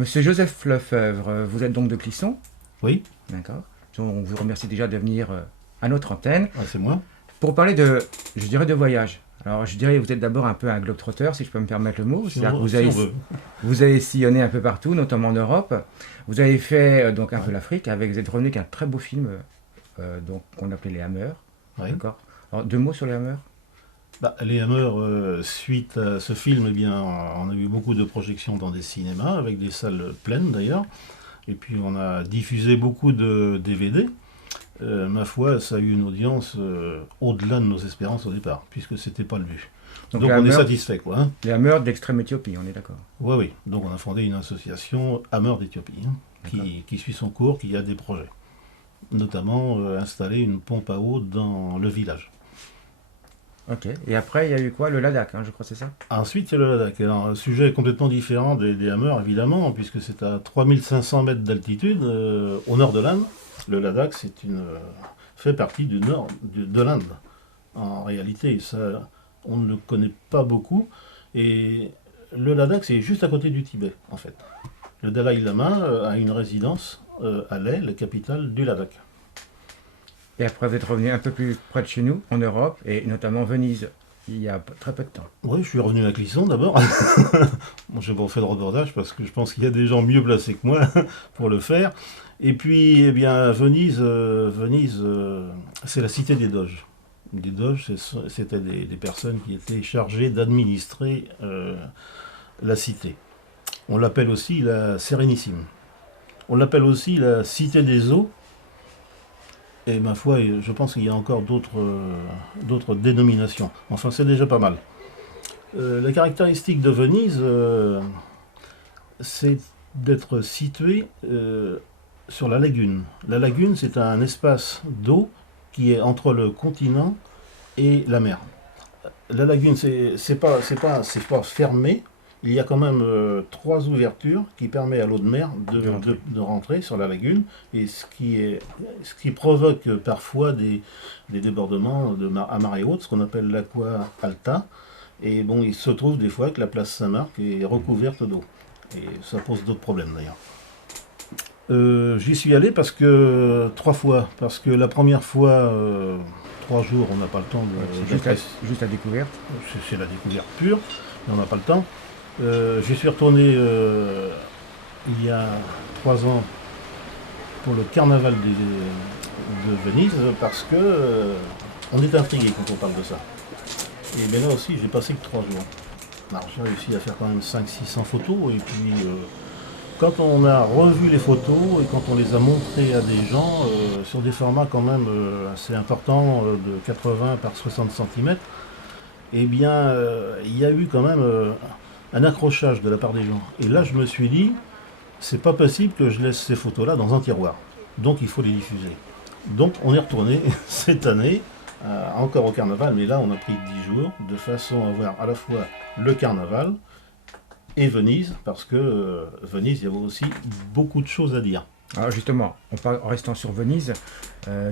Monsieur Joseph Lefebvre, vous êtes donc de Clisson, Oui, d'accord. On vous remercie déjà de venir à notre antenne c'est moi. pour parler je dirais, de voyage. Alors, je dirais que vous êtes d'abord un peu un globe-trotteur, si je peux me permettre le mot. Si C'est-à-dire que on, si on veut. vous avez sillonné un peu partout, notamment en Europe. Vous avez fait donc un peu l'Afrique, vous êtes revenu avec un très beau film donc, qu'on appelait Les Hammers. Oui. D'accord. Alors, deux mots sur Les Hammers. Les Hammers, suite à ce film, eh bien, on a eu beaucoup de projections dans des cinémas, avec des salles pleines d'ailleurs. Et puis on a diffusé beaucoup de DVD. Ma foi, ça a eu une audience au-delà de nos espérances au départ, puisque c'était pas le but. Donc Les on est Hammers, satisfait, quoi. Hein. Les Hammers d'extrême Éthiopie, on est d'accord. Oui, oui. Donc on a fondé une association Hammers d'Éthiopie, qui suit son cours, qui a des projets. Notamment installer une pompe à eau dans le village. Ok. Et après, il y a eu quoi? Le Ladakh, je crois, c'est ça? Ensuite, il y a le Ladakh. Alors, un sujet complètement différent des Hammers, évidemment, puisque c'est à 3500 mètres d'altitude, au nord de l'Inde. Le Ladakh, fait partie du nord de l'Inde. En réalité, ça, on ne le connaît pas beaucoup. Et le Ladakh, c'est juste à côté du Tibet, en fait. Le Dalai Lama a une résidence à Leh, la capitale du Ladakh. Et après, vous êtes revenu un peu plus près de chez nous, en Europe, et notamment Venise, il y a très peu de temps. Oui, je suis revenu à Clisson d'abord. Bon, j'ai pas fait de reportage parce que je pense qu'il y a des gens mieux placés que moi pour le faire. Et puis, eh bien, Venise, c'est la cité des doges. Les doges, c'était des personnes qui étaient chargées d'administrer la cité. On l'appelle aussi la Sérénissime. On l'appelle aussi la cité des eaux. Et ma foi, je pense qu'il y a encore d'autres dénominations. Enfin, c'est déjà pas mal. La caractéristique de Venise, c'est d'être situé sur la lagune. La lagune, c'est un espace d'eau qui est entre le continent et la mer. La lagune, c'est pas fermé. Il y a quand même trois ouvertures qui permettent à l'eau de mer de rentrer sur la lagune, et ce qui provoque parfois des débordements à marée haute, ce qu'on appelle l'aqua alta. Et bon, il se trouve des fois que la place Saint-Marc est recouverte d'eau. Et ça pose d'autres problèmes d'ailleurs. J'y suis allé trois fois. Parce que la première fois, 3 jours, on n'a pas le temps de. Juste la découverte. C'est la découverte pure, mais on n'a pas le temps. J'y suis retourné il y a 3 ans pour le carnaval de Venise parce que on est intrigué quand on parle de ça. Et bien là aussi, j'ai passé que 3 jours. Alors j'ai réussi à faire quand même 500-600 photos, et puis quand on a revu les photos et quand on les a montrées à des gens sur des formats quand même assez importants de 80 par 60 cm, eh bien il y a eu quand même un accrochage de la part des gens. Et là je me suis dit, c'est pas possible que je laisse ces photos-là dans un tiroir. Donc il faut les diffuser. Donc on est retourné cette année, encore au carnaval, mais là on a pris 10 jours, de façon à voir à la fois le carnaval et Venise, parce que Venise, il y avait aussi beaucoup de choses à dire. Alors justement, en restant sur Venise,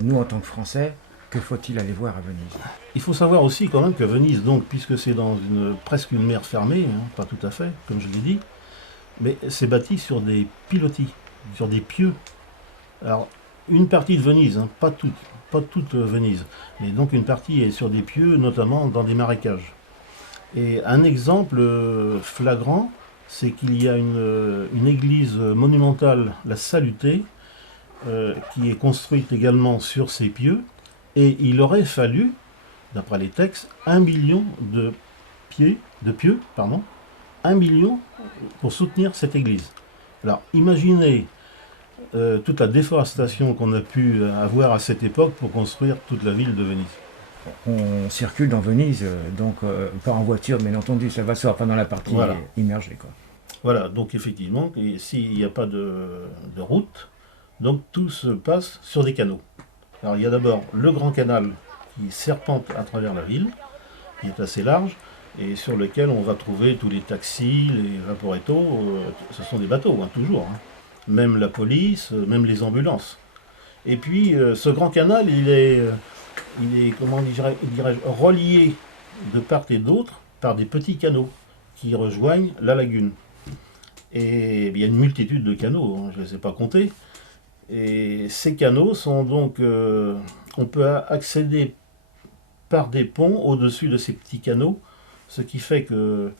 nous en tant que Français, que faut-il aller voir à Venise? Il faut savoir aussi quand même que Venise, donc, puisque c'est dans presque une mer fermée, pas tout à fait, comme je l'ai dit, mais c'est bâti sur des pilotis, sur des pieux. Alors, une partie de Venise, pas toute Venise, mais donc une partie est sur des pieux, notamment dans des marécages. Et un exemple flagrant, c'est qu'il y a une église monumentale, la Salutée, qui est construite également sur ces pieux, et il aurait fallu, d'après les textes, 1 million de pieux, 1 million pour soutenir cette église. Alors imaginez toute la déforestation qu'on a pu avoir à cette époque pour construire toute la ville de Venise. On circule dans Venise, donc pas en voiture, bien entendu, ça va se faire pendant la partie immergée, quoi. Voilà, donc effectivement, s'il n'y a pas de route, donc tout se passe sur des canaux. Alors il y a d'abord le grand canal qui serpente à travers la ville, qui est assez large, et sur lequel on va trouver tous les taxis, les vaporettos, ce sont des bateaux, toujours. Même la police, même les ambulances. Et puis ce grand canal, il est comment dirais-je, relié de part et d'autre par des petits canaux qui rejoignent la lagune. Et il y a une multitude de canaux, hein, je ne les ai pas comptés. Et ces canaux sont donc, on peut accéder par des ponts au-dessus de ces petits canaux, ce qui fait que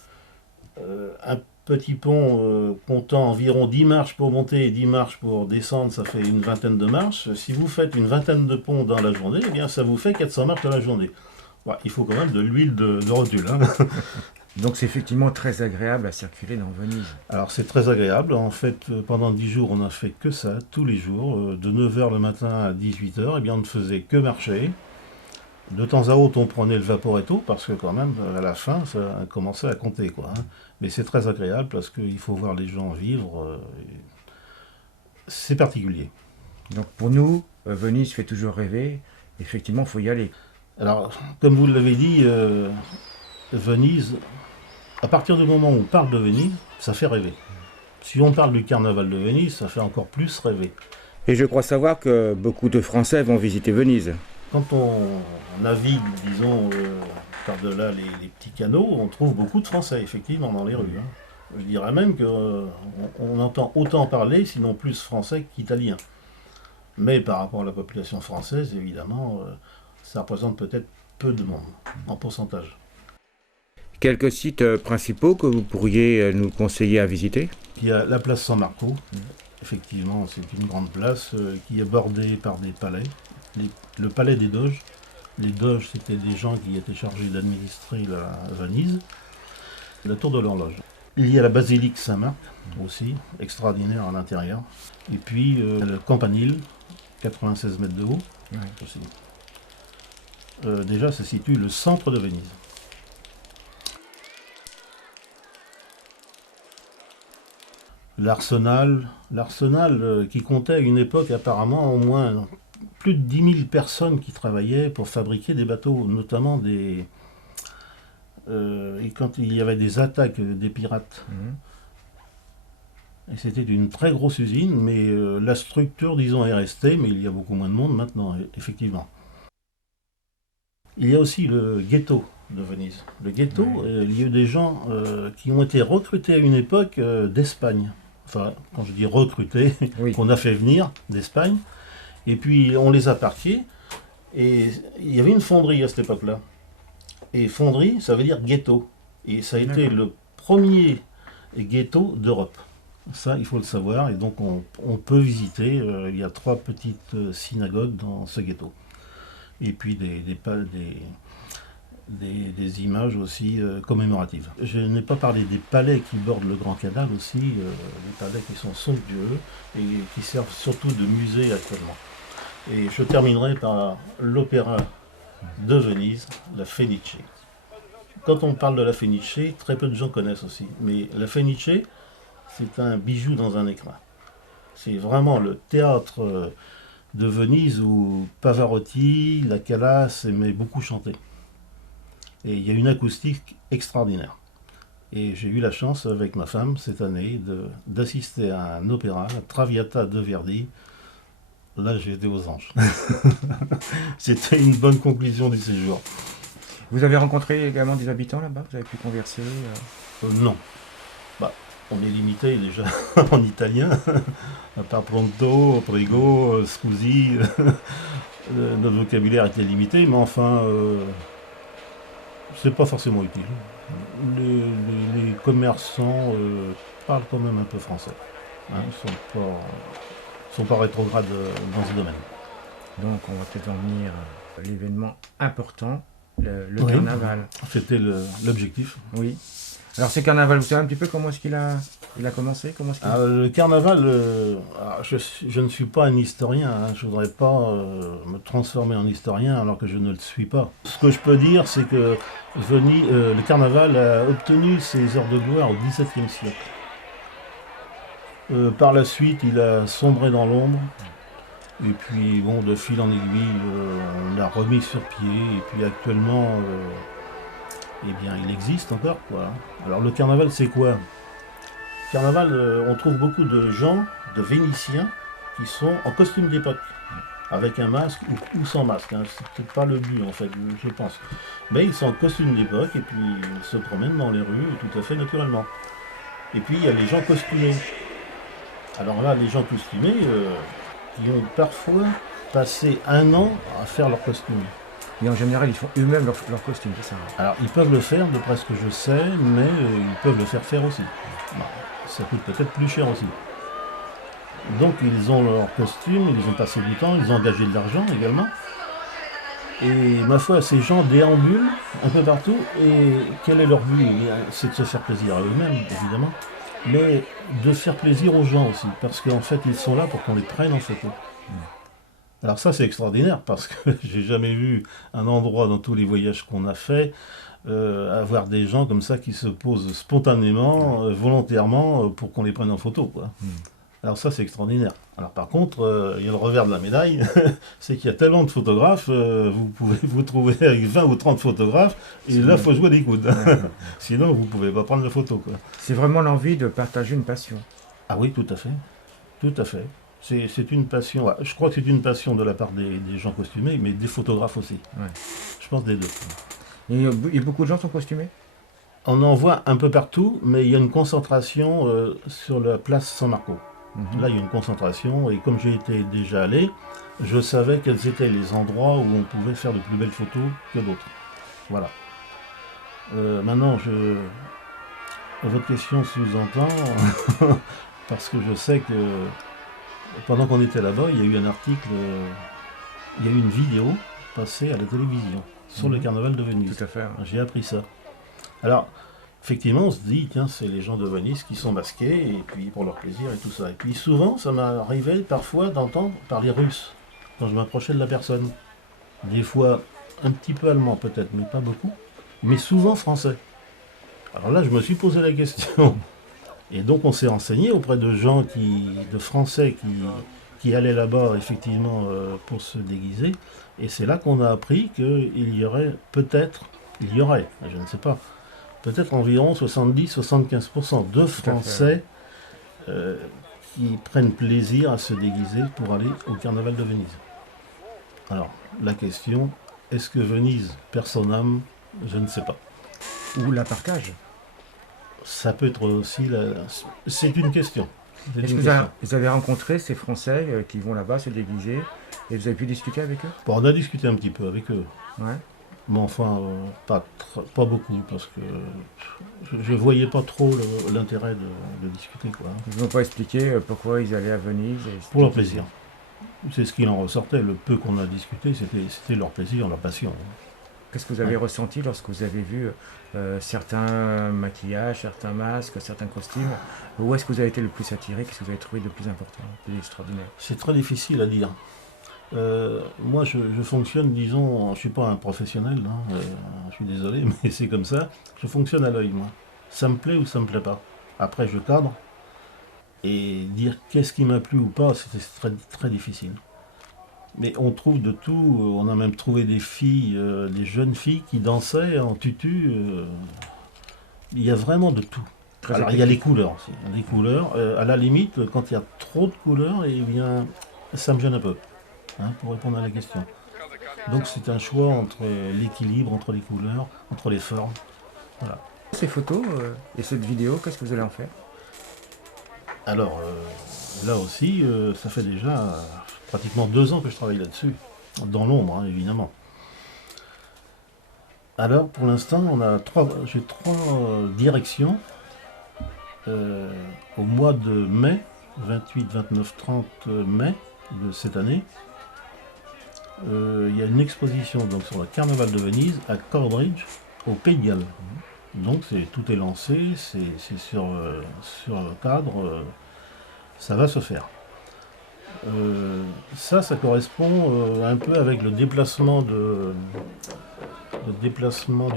un petit pont comptant environ 10 marches pour monter et 10 marches pour descendre, ça fait une vingtaine de marches. Si vous faites une vingtaine de ponts dans la journée, eh bien ça vous fait 400 marches dans la journée. Ouais, il faut quand même de l'huile de rotule. Hein. Donc c'est effectivement très agréable à circuler dans Venise. Alors c'est très agréable. En fait, pendant 10 jours, on n'a fait que ça, tous les jours. De 9h le matin à 18h, eh bien, on ne faisait que marcher. De temps à autre, on prenait le vaporetto parce que quand même, à la fin, ça a commencé à compter, quoi. Hein. Mais c'est très agréable parce qu'il faut voir les gens vivre. C'est particulier. Donc pour nous, Venise fait toujours rêver. Effectivement, il faut y aller. Alors, comme vous l'avez dit, Venise, à partir du moment où on parle de Venise, ça fait rêver. Si on parle du carnaval de Venise, ça fait encore plus rêver. Et je crois savoir que beaucoup de Français vont visiter Venise. Quand on navigue, disons, par-delà les petits canaux, on trouve beaucoup de Français, effectivement, dans les rues. Hein. Je dirais même qu'on entend autant parler, sinon plus français qu'italien. Mais par rapport à la population française, évidemment, ça représente peut-être peu de monde, en pourcentage. Quelques sites principaux que vous pourriez nous conseiller à visiter? Il y a la place San Marco. Effectivement, c'est une grande place qui est bordée par des palais. Le palais des Doges. Les Doges, c'était des gens qui étaient chargés d'administrer la Venise. La tour de l'horloge. Il y a la basilique Saint-Marc, aussi, extraordinaire à l'intérieur. Et puis le campanile, 96 mètres de haut, aussi. Déjà, ça situe le centre de Venise. L'arsenal qui comptait à une époque apparemment au moins plus de 10 000 personnes qui travaillaient pour fabriquer des bateaux, notamment des... et quand il y avait des attaques des pirates. Et c'était une très grosse usine, mais la structure, disons, est restée, mais il y a beaucoup moins de monde maintenant, effectivement. Il y a aussi le ghetto de Venise. Le ghetto, il y a eu des gens qui ont été recrutés à une époque d'Espagne. Enfin, quand je dis recrutés, qu'on a fait venir d'Espagne. Et puis on les a parqués. Et il y avait une fonderie à cette époque-là. Et fonderie, ça veut dire ghetto. Et ça a été le premier ghetto d'Europe. Ça, il faut le savoir. Et donc on peut visiter. Il y a 3 petites synagogues dans ce ghetto. Et puis des images aussi commémoratives. Je n'ai pas parlé des palais qui bordent le Grand Canal aussi, des palais qui sont somptueux et qui servent surtout de musée actuellement. Et je terminerai par l'opéra de Venise, la Fenice. Quand on parle de la Fenice, très peu de gens connaissent aussi, mais la Fenice, c'est un bijou dans un écrin. C'est vraiment le théâtre de Venise où Pavarotti, la Callas aimaient beaucoup chanter. Et il y a une acoustique extraordinaire. Et j'ai eu la chance avec ma femme cette année d'assister à un opéra, la Traviata de Verdi. Là, j'ai été aux anges. C'était une bonne conclusion du séjour. Vous avez rencontré également des habitants là-bas? Vous avez pu converser Non. Bah, on est limité déjà en italien. À part Pronto, Prego, Scusi, notre vocabulaire était limité, mais enfin... c'est pas forcément utile. Les commerçants parlent quand même un peu français. Hein, ils sont pas rétrogrades dans ce domaine. Donc on va peut-être en venir à l'événement important, le carnaval. C'était l'objectif. Oui. Alors ce carnaval, vous savez un petit peu comment est-ce qu'il a commencé? Le carnaval, je ne suis pas un historien, hein, je ne voudrais pas me transformer en historien alors que je ne le suis pas. Ce que je peux dire, c'est que le carnaval a obtenu ses heures de gloire au XVIIe siècle. Par la suite, il a sombré dans l'ombre, et puis bon, de fil en aiguille, on l'a remis sur pied, et puis actuellement... eh bien, il existe encore, quoi. Alors, le carnaval, c'est quoi? Le carnaval, on trouve beaucoup de gens, de Vénitiens, qui sont en costume d'époque, avec un masque ou sans masque. Hein. C'est peut-être pas le but, en fait, je pense. Mais ils sont en costume d'époque, et puis ils se promènent dans les rues tout à fait naturellement. Et puis il y a les gens costumés. Alors là, les gens costumés, ils ont parfois passé 1 an à faire leur costume. Et en général, ils font eux-mêmes leur costume, c'est ça? Alors ils peuvent le faire, d'après ce que je sais, mais ils peuvent le faire faire aussi. Bon, ça coûte peut-être plus cher aussi. Donc ils ont leur costume, ils ont passé du temps, ils ont engagé de l'argent également. Et ma foi, ces gens déambulent un peu partout. Et quel est leur but? Eh bien, c'est de se faire plaisir à eux-mêmes, évidemment, mais de faire plaisir aux gens aussi, parce qu'en fait, ils sont là pour qu'on les prenne en photo. Alors ça, c'est extraordinaire, parce que j'ai jamais vu un endroit dans tous les voyages qu'on a fait avoir des gens comme ça qui se posent spontanément, volontairement, pour qu'on les prenne en photo, quoi. Alors ça, c'est extraordinaire. Alors par contre, il y a le revers de la médaille, c'est qu'il y a tellement de photographes, vous pouvez vous trouver avec 20 ou 30 photographes, et là, il faut jouer des coudes. Sinon, vous ne pouvez pas prendre de photos, quoi. C'est vraiment l'envie de partager une passion. Ah oui, tout à fait. Tout à fait. C'est une passion. Ouais, je crois que c'est une passion de la part des gens costumés, mais des photographes aussi. Ouais. Je pense des deux. Et beaucoup de gens sont costumés? On en voit un peu partout, mais il y a une concentration sur la place San-Marco. Là, il y a une concentration, et comme j'ai été déjà allé, je savais quels étaient les endroits où on pouvait faire de plus belles photos que d'autres. Voilà. Maintenant, votre question sous-entend, parce que je sais que pendant qu'on était là-bas, il y a eu un article, il y a eu une vidéo passée à la télévision sur le carnaval de Venise. Tout à fait. J'ai appris ça. Alors, effectivement, on se dit, tiens, c'est les gens de Venise qui sont masqués, et puis pour leur plaisir et tout ça. Et puis souvent, ça m'arrivait parfois d'entendre parler russe, quand je m'approchais de la personne. Des fois, un petit peu allemand peut-être, mais pas beaucoup. Mais souvent français. Alors là, je me suis posé la question. Et donc, on s'est renseigné auprès de gens de Français qui allaient là-bas, effectivement, pour se déguiser. Et c'est là qu'on a appris qu'il y aurait peut-être, je ne sais pas, peut-être environ 70-75% de Français qui prennent plaisir à se déguiser pour aller au carnaval de Venise. Alors, la question, est-ce que Venise perd son âme? Je ne sais pas. Ou la partage. Ça peut être aussi c'est une question. Est-ce que vous avez rencontré ces Français qui vont là-bas se déguiser et vous avez pu discuter avec eux? Bon, on a discuté un petit peu avec eux. Ouais. Mais enfin, pas beaucoup, parce que je voyais pas trop l'intérêt de discuter, quoi. Ils ne vont pas expliquer pourquoi ils allaient à Venise pour leur plaisir. C'est ce qu'il en ressortait. Le peu qu'on a discuté, c'était leur plaisir, leur passion. Qu'est-ce que vous avez ressenti lorsque vous avez vu certains maquillages, certains masques, certains costumes? Où est-ce que vous avez été le plus attiré? Qu'est-ce que vous avez trouvé de plus important, de plus extraordinaire? C'est très difficile à dire. Moi, je fonctionne, disons, je ne suis pas un professionnel, hein, je suis désolé, mais c'est comme ça. Je fonctionne à l'œil, moi. Ça me plaît ou ça me plaît pas. Après, je cadre. Et dire qu'est-ce qui m'a plu ou pas, c'est très, très difficile. Mais on trouve de tout. On a même trouvé des filles, des jeunes filles qui dansaient en tutu. Il y a vraiment de tout. Alors, il y a les couleurs aussi. Les couleurs, à la limite, quand il y a trop de couleurs, eh bien, ça me gêne un peu. Hein, pour répondre à la question. Donc c'est un choix entre l'équilibre, entre les couleurs, entre les formes. Voilà. Ces photos et cette vidéo, qu'est-ce que vous allez en faire? Alors là aussi, ça fait déjà pratiquement 2 ans que je travaille là-dessus, dans l'ombre, hein, évidemment. Alors pour l'instant, j'ai 3 directions. Au mois de mai, 28, 29, 30 mai de cette année, il y a une exposition donc, sur le carnaval de Venise à Corbridge, au Pays de Galles. Donc tout est lancé, c'est sur le cadre, ça va se faire. Ça correspond un peu avec le déplacement du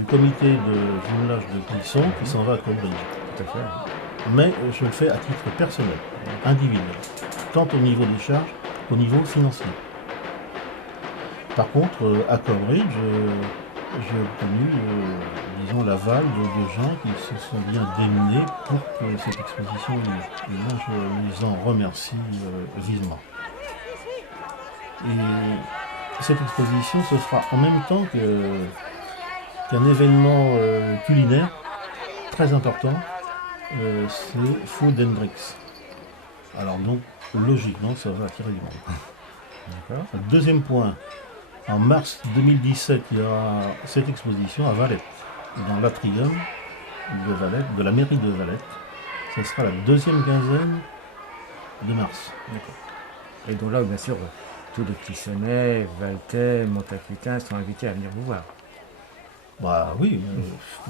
comité de jumelage de Clisson qui s'en va à Corbridge. Tout à fait. Mais je le fais à titre personnel, individuel, tant au niveau des charges qu'au niveau financier. Par contre, à Corbridge, j'ai obtenu, disons, l'aval de gens qui se sont bien démenés pour que cette exposition ait lieu. Et moi, je les en remercie vivement. Et cette exposition se fera en même temps qu'un événement culinaire très important c'est Food and Drinks. Alors donc, logiquement, ça va attirer du monde. D'accord. Deuxième point, en mars 2017, il y aura cette exposition à Valette, dans l'atrium de Valette, de la mairie de Valette. Ce sera la deuxième quinzaine de mars. D'accord. Et donc là, bien sûr, tous les Clissonnais, Valtais, Montacutain sont invités à venir vous voir. Bah oui,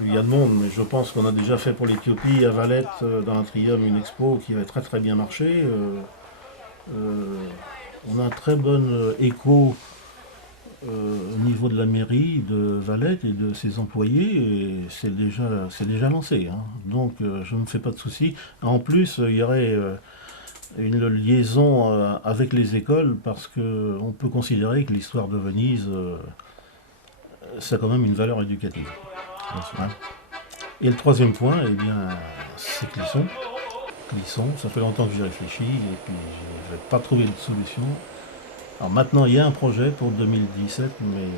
il y a de monde, mais je pense qu'on a déjà fait pour l'Éthiopie à Valette, dans l'atrium, une expo qui avait très très bien marché. On a un très bon écho au niveau de la mairie de Valette et de ses employés, et c'est déjà lancé, hein. Donc je ne me fais pas de soucis. En plus, il y aurait une liaison avec les écoles, parce qu'on peut considérer que l'histoire de Venise, ça a quand même une valeur éducative. Hein. Et le troisième point, eh bien, c'est Clisson. Clisson, ça fait longtemps que j'y réfléchis, et puis je n'ai pas trouvé de solution. Alors maintenant, il y a un projet pour 2017, mais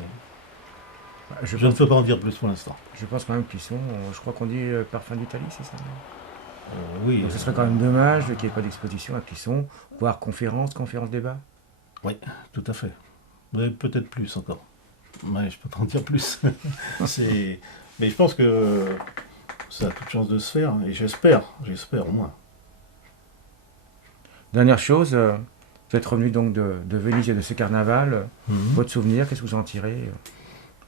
je ne peux pas en dire plus pour l'instant. Je pense quand même qu'ils sont, je crois qu'on dit parfum d'Italie, c'est ça? Oui. Donc ce serait quand même dommage qu'il n'y ait pas d'exposition à Clisson, voire conférence débat. Oui, tout à fait. Mais peut-être plus encore. Mais je peux pas en dire plus. Mais je pense que ça a toute chance de se faire, et j'espère au moins. Dernière chose, vous êtes revenu donc de Venise et de ce carnaval. Votre souvenir, qu'est-ce que vous en tirez?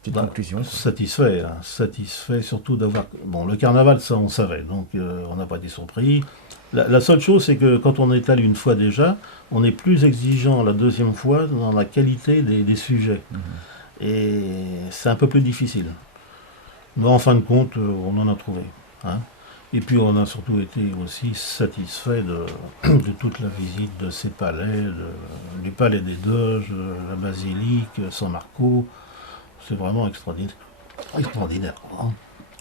Petite conclusion. Satisfait, hein. Satisfait surtout d'avoir... Bon, le carnaval, ça on savait, donc on n'a pas été surpris. La seule chose, c'est que quand on est allé une fois déjà, on est plus exigeant la deuxième fois dans la qualité des sujets. Et c'est un peu plus difficile. Mais en fin de compte, on en a trouvé. Hein. Et puis on a surtout été aussi satisfait de toute la visite de ces palais, du palais des Doges, la basilique, San Marco. C'est vraiment extraordinaire. Hein.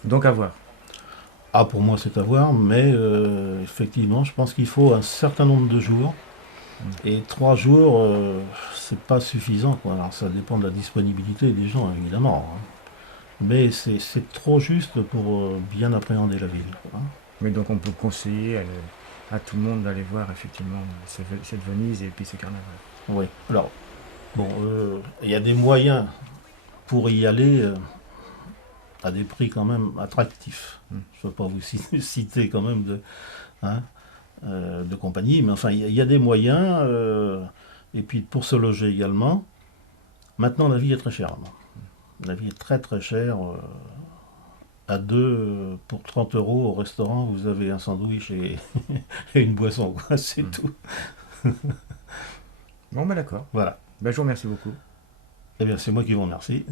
Donc à voir. Ah, pour moi c'est à voir, mais effectivement, je pense qu'il faut un certain nombre de jours. Et 3 jours, c'est pas suffisant, quoi. Alors ça dépend de la disponibilité des gens, évidemment. Hein. Mais c'est trop juste pour bien appréhender la ville. Quoi. Mais donc on peut conseiller à tout le monde d'aller voir effectivement cette Venise et puis ce carnaval. Oui. Alors, bon, il y a des moyens pour y aller à des prix quand même attractifs. Je ne vais pas vous citer quand même de compagnie, mais enfin, il y a des moyens, et puis pour se loger également. Maintenant, la vie est très chère. La vie est très très chère. À deux, pour 30 € au restaurant, vous avez un sandwich et une boisson, quoi. C'est tout. Bon, ben d'accord. Voilà. Ben, je vous remercie beaucoup. Eh bien, c'est moi qui vous remercie.